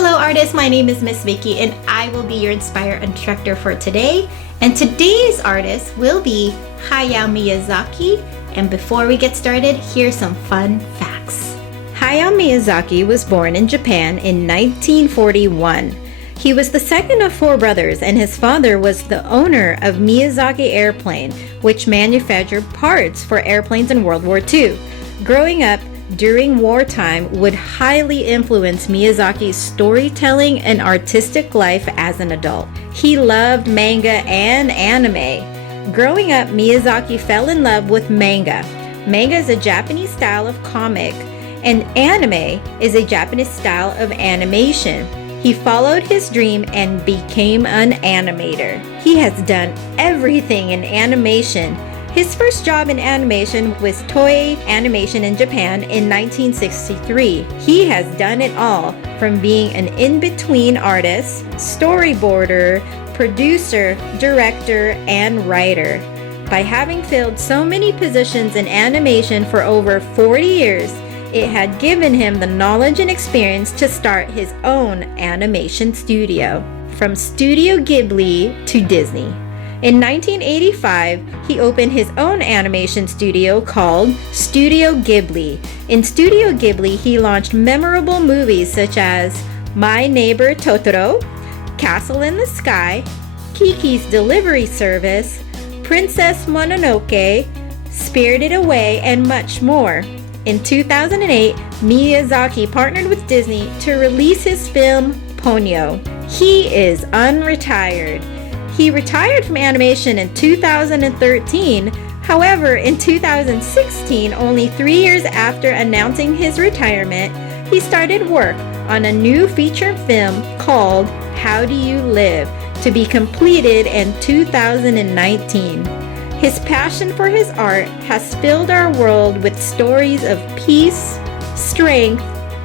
Hello artists, my name is Miss Vicky and I will be your Inspire instructor for today. And today's artist will be Hayao Miyazaki. And before we get started, here's some fun facts. Hayao Miyazaki was born in Japan in 1941. He was the second of four brothers and his father was the owner of Miyazaki Airplane, which manufactured parts for airplanes in World War II. Growing up during wartime would highly influence Miyazaki's storytelling and artistic life as an adult. He loved manga and anime. Growing up, Miyazaki fell in love with manga. Manga is a Japanese style of comic, and anime is a Japanese style of animation. He followed his dream and became an animator. He has done everything in animation. His first job in animation was Toei Animation in Japan in 1963. He has done it all, from being an in-between artist, storyboarder, producer, director, and writer. By having filled so many positions in animation for over 40 years, it had given him the knowledge and experience to start his own animation studio, from Studio Ghibli to Disney. In 1985, he opened his own animation studio called Studio Ghibli. In Studio Ghibli, he launched memorable movies such as My Neighbor Totoro, Castle in the Sky, Kiki's Delivery Service, Princess Mononoke, Spirited Away, and much more. In 2008, Miyazaki partnered with Disney to release his film Ponyo. He is unretired. He retired from animation in 2013. However, in 2016, only 3 years after announcing his retirement, he started work on a new feature film called How Do You Live, to be completed in 2019. His passion for his art has filled our world with stories of peace, strength,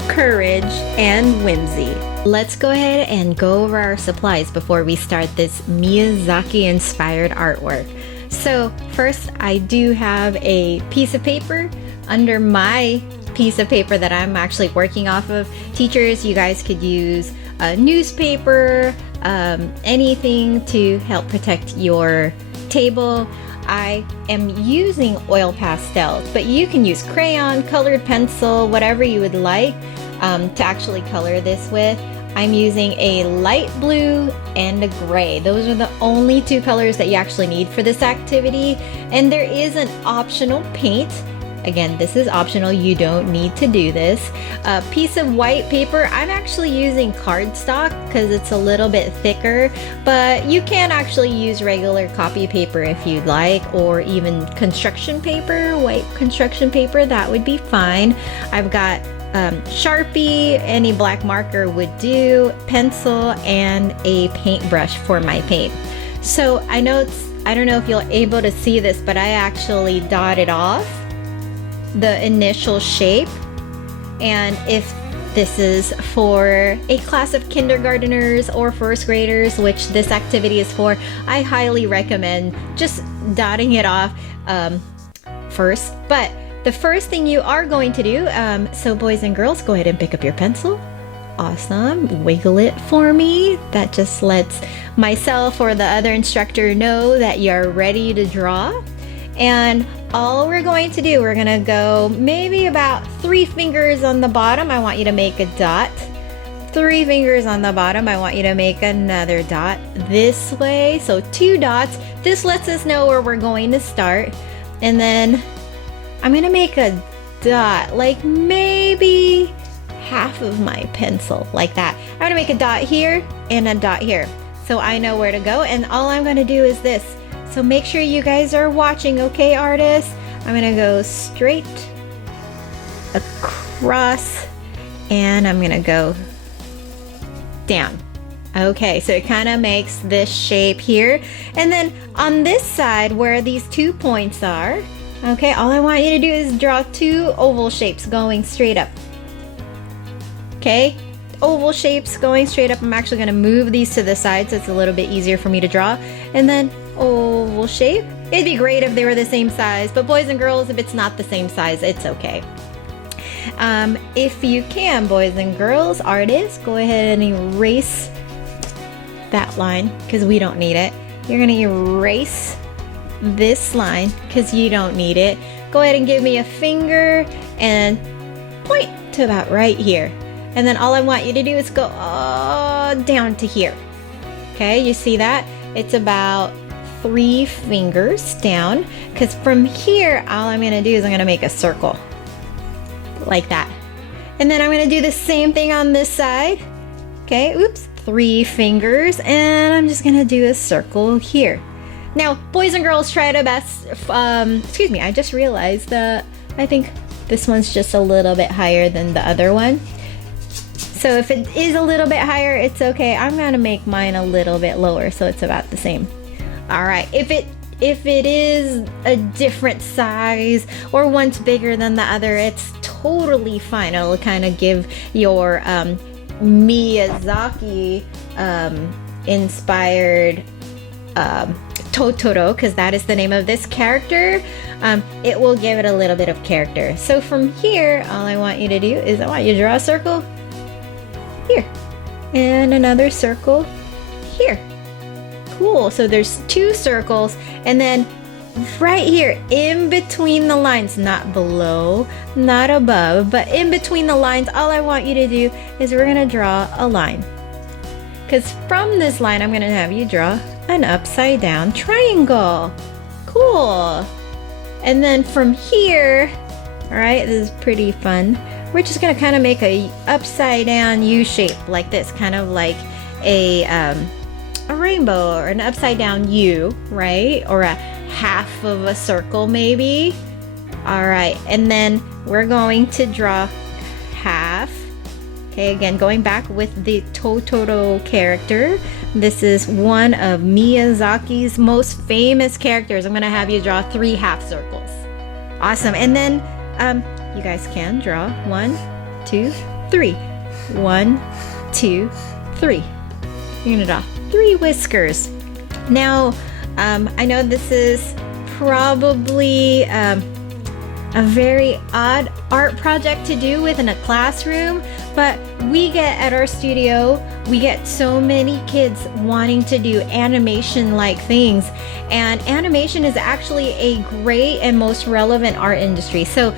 courage, and whimsy. Let's go ahead and go over our supplies before we start this Miyazaki-inspired artwork. So first, I do have a piece of paper. Under my piece of paper that I'm actually working off of, teachers, you guys could use a newspaper, anything to help protect your table. I am using oil pastels, but you can use crayon, colored pencil, whatever you would like to actually color this with. I'm using a light blue and a gray. Those are the only two colors that you actually need for this activity. And there is an optional paint. Again, this is optional. You don't need to do this. A piece of white paper. I'm actually using cardstock because it's a little bit thicker, but you can actually use regular copy paper if you'd like, or even construction paper, white construction paper, that would be fine. I've got Sharpie, any black marker would do, pencil, and a paintbrush for my paint. So I don't know if you're able to see this, but I actually dotted off the initial shape. And if this is for a class of kindergarteners or first graders, which this activity is for, I highly recommend just dotting it off first. But the first thing you are going to do, so boys and girls, go ahead and pick up your pencil. Awesome. Wiggle it for me. That just lets myself or the other instructor know that you're ready to draw. And all we're going to do, we're going to go maybe about 3 fingers on the bottom. I want you to make a dot. 3 fingers on the bottom. I want you to make another dot this way. So 2 dots. This lets us know where we're going to start. And then I'm going to make a dot, like maybe half of my pencil, like that. I'm going to make a dot here and a dot here, so I know where to go. And all I'm going to do is this. So make sure you guys are watching, okay, artists? I'm going to go straight across and I'm going to go down. Okay, so it kind of makes this shape here. And then on this side where these 2 points are, okay, all I want you to do is draw 2 oval shapes going straight up. Okay, oval shapes going straight up. I'm actually going to move these to the side so it's a little bit easier for me to draw. And then oval shape. It'd be great if they were the same size, but boys and girls, if it's not the same size, it's okay. If you can, boys and girls, artists, go ahead and erase that line because we don't need it. You're gonna erase this line because you don't need it. Go ahead and give me a finger and point to about right here. And then all I want you to do is go down to here. Okay, you see that? It's about 3 fingers down, because from here, all I'm gonna do is I'm gonna make a circle like that. And then I'm gonna do the same thing on this side. Okay, oops, 3 fingers, and I'm just gonna do a circle here. Now, boys and girls, try to best, excuse me, I just realized that I think this one's just a little bit higher than the other one. So if it is a little bit higher, it's okay. I'm gonna make mine a little bit lower so it's about the same. All right, if it is a different size or one's bigger than the other, it's totally fine. It'll kind of give your Miyazaki inspired Totoro, because that is the name of this character. It will give it a little bit of character. So from here, all I want you to do is I want you to draw a circle here and another circle here. Cool. So there's 2 circles, and then right here in between the lines, not below, not above, but in between the lines, all I want you to do is we're gonna draw a line, because from this line I'm gonna have you draw an upside down triangle. Cool. And then from here, all right, this is pretty fun, we're just gonna kind of make a upside down U shape like this, kind of like a rainbow or an upside down U, right? Or a half of a circle maybe. All right, and then we're going to draw half. Okay, again, going back with the Totoro character. This is one of Miyazaki's most famous characters. I'm gonna have you draw 3 half circles. Awesome. And then you guys can draw 1, 2, 3. 1, 2, 3. You're gonna draw 3 whiskers. Now, I know this is probably a very odd art project to do within a classroom, but we get at our studio, we get so many kids wanting to do animation-like things, and animation is actually a great and most relevant art industry. So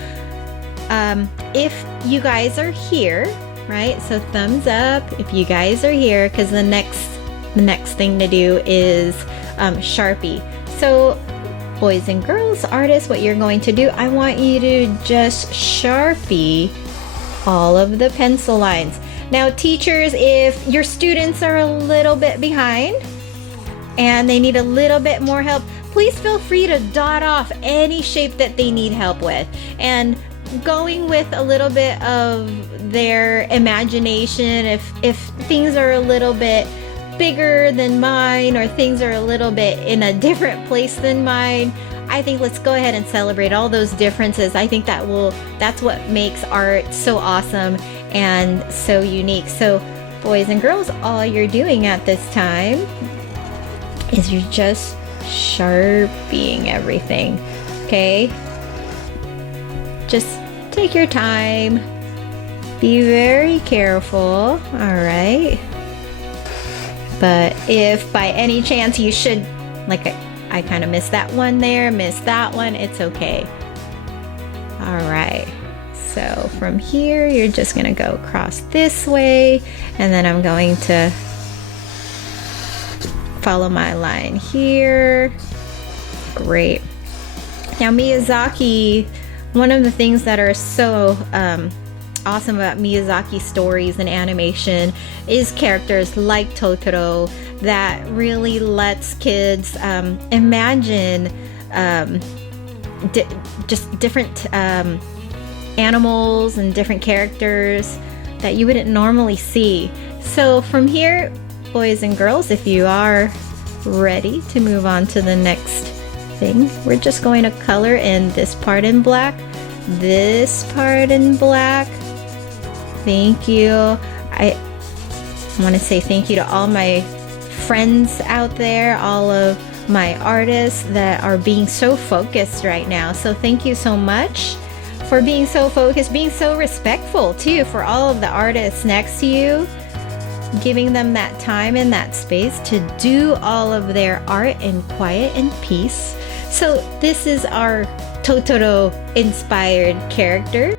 if you guys are here, right? So thumbs up if you guys are here, because the next thing to do is Sharpie. So boys and girls, artists, what you're going to do, I want you to just Sharpie all of the pencil lines. Now teachers, if your students are a little bit behind and they need a little bit more help, please feel free to dot off any shape that they need help with, and going with a little bit of their imagination. If things are a little bit bigger than mine, or things are a little bit in a different place than mine, I think let's go ahead and celebrate all those differences. I think that's what makes art so awesome and so unique. So boys and girls, all you're doing at this time is you're just sharpieing everything. Okay, just take your time, be very careful. All right. But if by any chance you should, like I kind of missed that one there, missed that one, it's okay. All right, so from here, you're just gonna go across this way, and then I'm going to follow my line here. Great. Now Miyazaki, one of the things that are so awesome about Miyazaki stories and animation is characters like Totoro that really lets kids imagine just different animals and different characters that you wouldn't normally see. So from here, boys and girls, if you are ready to move on to the next thing, we're just going to color in this part in black, this part in black. Thank you. I want to say thank you to all my friends out there, all of my artists that are being so focused right now. So thank you so much for being so focused, being so respectful too for all of the artists next to you, giving them that time and that space to do all of their art in quiet and peace. So this is our Totoro inspired character.